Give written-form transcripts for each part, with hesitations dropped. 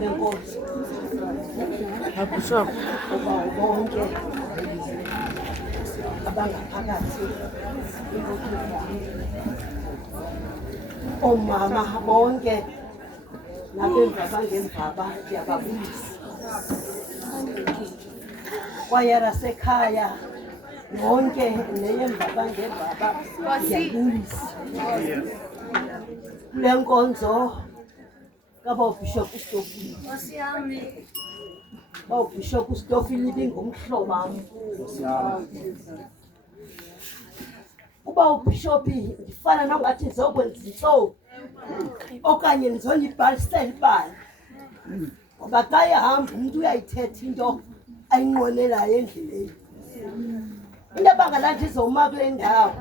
lenkonzo Bishop bonke abangaphakathi omama bonke nabemva bangemva ndiyababulisa kwaye rasekhaya bonke neyemva bangemva ndiyabulisa kule nkonzo kabawubhishophu Stofile. Bawubhishophu Stofile ibingumhlobo wam. Uba ubhishophi ndifana nongathi ndizokwenza intsomi okanye ndizolibhalisela ibali. Ngoba xa ehamba umntu uyayithetha into ayinqwenelayo endleleni. Into abangela ndizowuma kule ndawo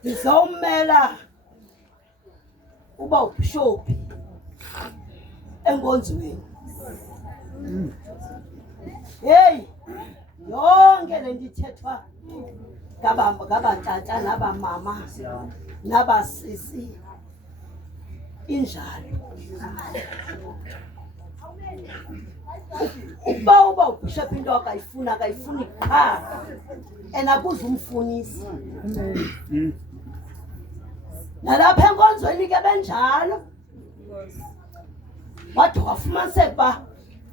ndizowumela uba ubhishophi enkonzweni. Hey, yonke le nto ithethwa ngabatata nabamama nabasisi injalo. Uba ubhishophi into akayifuni qha enakuze umfunisa. Nalapha enkonzweni ke benjalo. Wathi wafumaniseka uba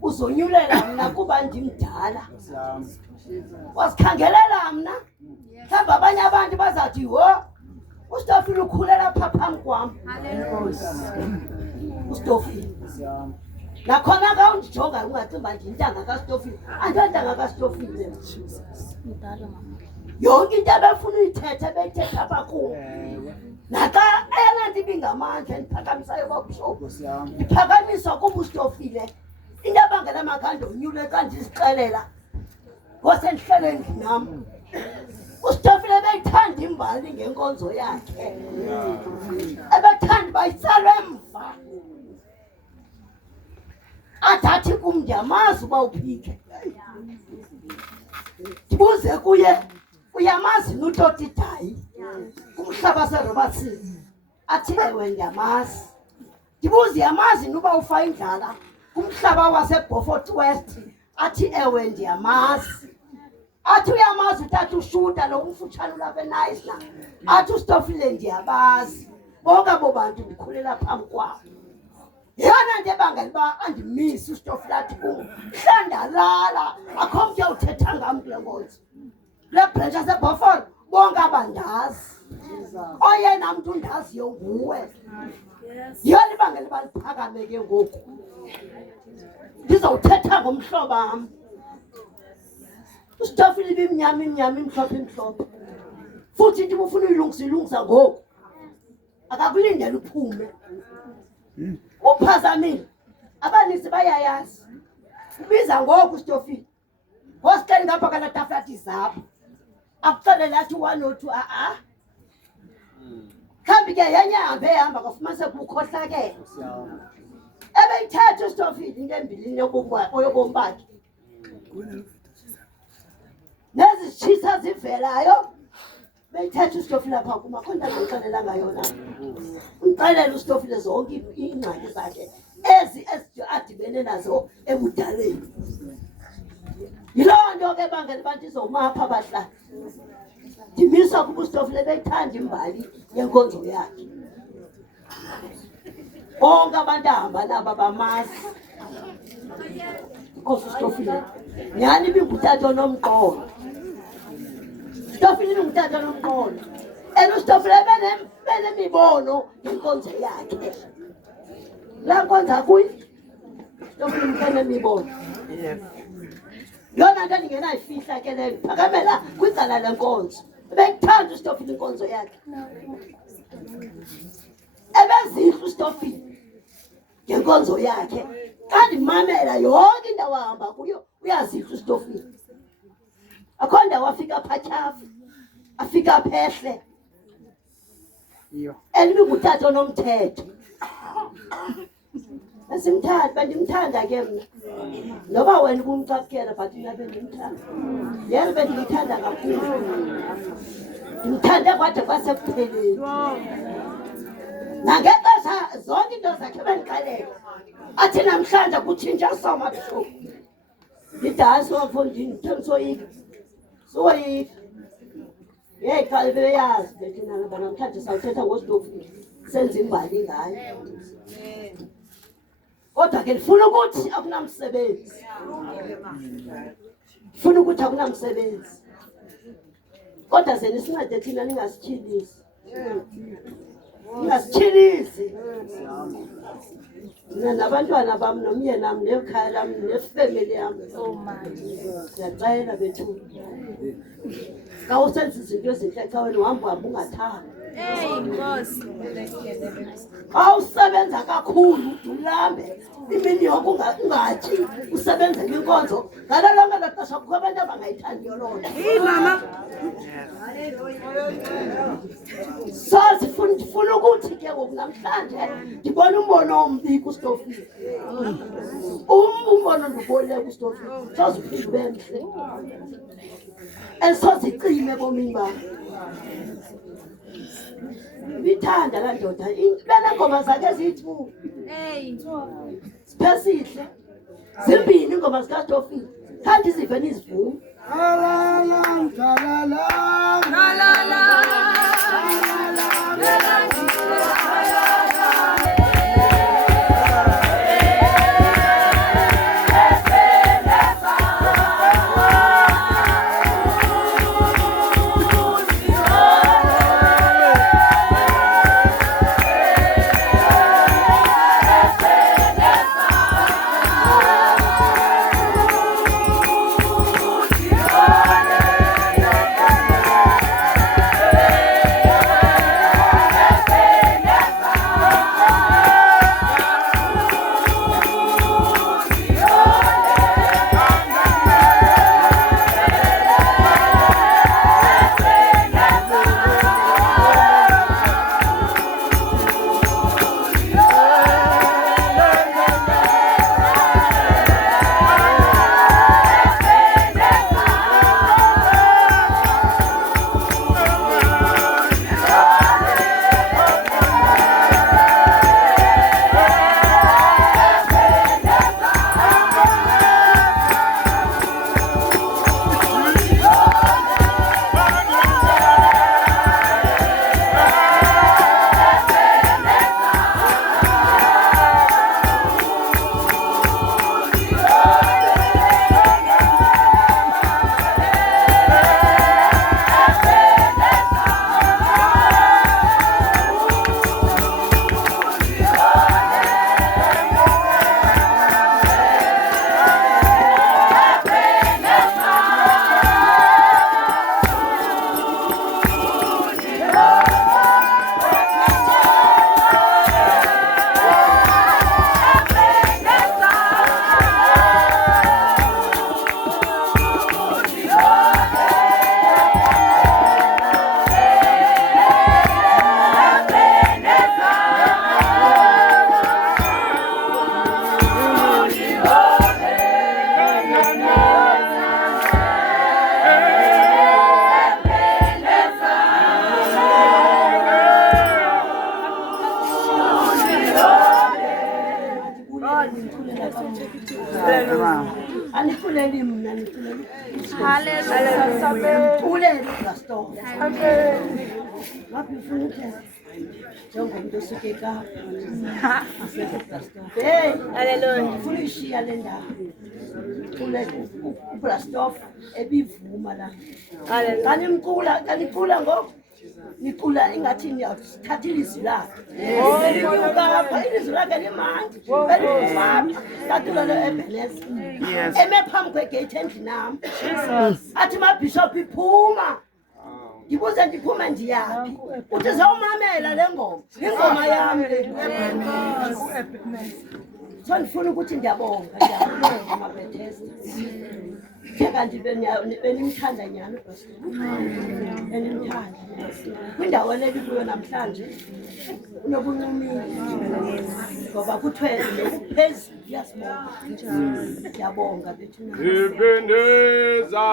uzonyulela mna kuba ndimdala. Wasikhangelela mna. Mhlawumbi abanye abantu bazawuthi wo uStofile ukhulela phaa phambi kwam. uStofile. Nakhona ka undijonga ungacinga ndiyintanga kaStofile. Andiyintanga kaStofile. Yonke into abefuna uyithetha beyithetha apha kum. Naxa eyona nto ibingamandla endiphakamisayo babhishophu ndiphakamiswa kuba uStofile. Into abangela makhange onyule xa ndizixelela ngosendihlele endlini nam. uStofile beyithanda imbali ngenkonzo yakhe. Ebethanda bayitsalwe emva. Athi kum ndiyamazi uba uphike. Ndibuze kuye uyamazi nutoti Dayi kumhlaba seRobertson. Athi ewe ndiyamazi. Ndibuze uyamazi nuba ufa indlala kumhlaba waseBeaufort West. Athi ewe ndiyamazi. Athi uyamazi utata uShuta lo umfutshane ulapha eNice. Athi uStofile ndiyabazi. Bonke abo bantu ndikhulela phambi kwabo. Yona nto ebangela uba andimisi uStofile athi kum hlandalala akho mntu uyawuthetha ngam kule nkonzo. Kule branch yaseBeaufort bonke abandazi. Oyena mntu undaziyo nguwe. Yona ibangela uba liphakame ke ngoku. Ndizawuthetha ngomhlobo wam. uStofile ibimnyama imhlophe. Futhi into ubufuna uyilungisa ngoku. Akakulindela uphume. Uphazamile. Abaninzi bayayazi. Ubiza ngoku uStofile. Hostel ngapha kana tafati zapha. Akuxelela athi 1 or 2 Khambi ke yenye ehamba kwafumanise ukukhohlakela. Ebeyithetha uStofile into embilini yobomi bakhe. Nezitshisa zivelayo beyithetha uStofile apha kuma akho nto angixelelanga yona. Undixelela uStofile zonke iingxaki zakhe ezi adibene nazo ebudaleni. Yiloo nto ke bangela uba ndizowuma apha abahlali. Ndimiswa kuba uStofile beyithanda imbali yenkonzo yakhe. Bonke abantu ahamba nabo bamazi. Nkosi uStofile. Nyhani ibingutata onomqolo. uStofile ibingutata onomqolo. And uStofile benemibono yenkonzo yakhe. Laa nkonzo akuyo. uStofile benemibono. Yona nto ndingenayifihla ke leyo. Phakamela kwicala lenkonzo. Bekuthanda uStofile inkonzo yakhe. Ebezihle uStofile ngenkonzo yakhe. Xa ndimamela yonke indawo ahamba kuyo uyazihle uStofile. Akho ndawo afika phatyhafu, afika phehle. Elibingutata onomthetho. Bendimthanda ke mna. Noba wena ubumcakukela but mina bendimthanda. Yena bendimthanda kakhulu. Ndimthande kwade kwasekupheleni. Nangexesha zonke into zakhe bendiqalela athi namhlanje kutshintsha somabuhlungu idasi wafondini themsoyika soyika yeyiqale beyazi bethina ngoba namhlanje sawuthetha ngositofu senza imbali ngayo kodwa ke lifuna ukuthi akunamsebenzi funa ukuthi akunamsebenzi kodwa senisincede thina ningasitshilisi ningasitshilisi nabantwana bami nomyeni nami nekhaya lami nefamily yami ngiyacela bethu xa usenza izinto ezinhle xa wena uhamba ungathanga xa usebenza kakhulu ulambe imini yonke ungatyi usebenze inkonzo ngalo lonke laxesha kukho abantu abangayithandiyo loo nto so sifuna ukuthi ke ngoku namhlanje ndibona umbono ombi kustofini umbono ndibonile kustofini soziphinde ube mhle esozicime bomini bam bithanda la ndoda impela ngoma zakhe zithi siphesihle zimbini ingoma zikastofini kanti zive nizivuma Anikuleli mna nikuleli. Hallelujah. Kuleli pastor. Amen. Ngapi ufuna ukuthetha? Njengomuntu osuke eKapa. Asekho pastor. Hey, hallelujah. Ufuna ishiya le ndawo. Kuleli upastor ebivuma la. Hallelujah. Kanicula ngoku. Nicula ingathi niyathatha ilizwi lakhe. Ngiyukapha ilizwi lakhe limandi. Belifama katulalo eBenez. Eme phambi kwegate endlini nami. Athi mabishop iphuma. Ndibuze ndiphuma ndiyaphi. Uthi zawumamela le ngoma. Ingoma yami le. So ndifuna ukuthi ndiyabonga amabethesi. Kanti benimthanda nyani pastor. Benimthanda. Kwindawo le kuyo namhlanje unobuncumile. Ngoba kuthwele ukuphezulu yasibonga. Ndiyabonga bethu. Ipendeza.